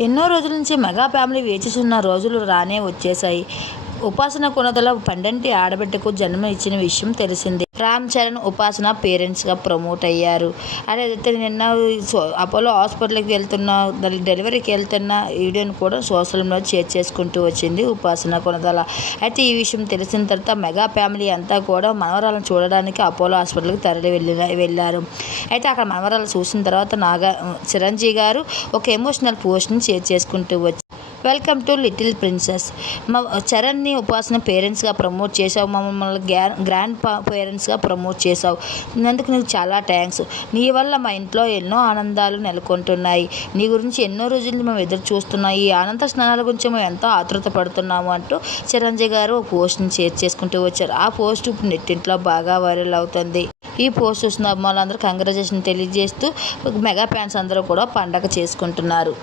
ఎన్నో రోజుల నుంచి మెగా ఫ్యామిలీ వేచిస్తున్న రోజులు రానే వచ్చేశాయి. ఉపాసన కొనతల పండంటి ఆడబిడ్డకు జన్మ ఇచ్చిన విషయం తెలిసిందే. రామ్ చరణ్ ఉపాసన పేరెంట్స్గా ప్రమోట్ అయ్యారు. అయితే నిన్న సో- అపోలో హాస్పిటల్కి వెళ్తున్న డెలివరీకి వెళ్తున్న వీడియోని కూడా సోషల్ మీడియా షేర్ చేసుకుంటూ వచ్చింది ఉపాసన కొనదల. అయితే ఈ విషయం తెలిసిన తర్వాత మెగా ఫ్యామిలీ అంతా కూడా మనవరాలను చూడడానికి అపోలో హాస్పిటల్కి తరలి వెళ్ళిన వెళ్ళారు. అయితే అక్కడ మనవరాలు చూసిన తర్వాత నాగా చిరంజీవి గారు ఒక ఎమోషనల్ పోస్ట్ని షేర్ చేసుకుంటూ వచ్చి వెల్కమ్ టు లిటిల్ ప్రిన్సెస్ మా చరణ్ని ఉపాసన పేరెంట్స్గా ప్రమోట్ చేసావు మమ్మల్ని గ్రాండ్ పేరెంట్స్గా ప్రమోట్ చేసావు అందుకు నీకు చాలా థ్యాంక్స్ నీ వల్ల మా ఇంట్లో ఎన్నో ఆనందాలు నెలకొంటున్నాయి. నీ గురించి ఎన్నో రోజులు మేము ఎదురు చూస్తున్నాం ఈ ఆనంద స్నానాల గురించి మేము ఎంతో ఆతృత పడుతున్నాము అంటూ చిరంజీవి గారు ఒక పోస్ట్ని షేర్ చేసుకుంటూ వచ్చారు. ఆ పోస్ట్ ఇప్పుడు నెట్టింట్లో బాగా వైరల్ అవుతుంది. ఈ పోస్ట్ చూసిన అమ్మాయిలందరూ కంగ్రాచులేషన్ తెలియజేస్తూ మెగా ఫ్యాన్స్ అందరూ కూడా పండగ చేసుకుంటున్నారు.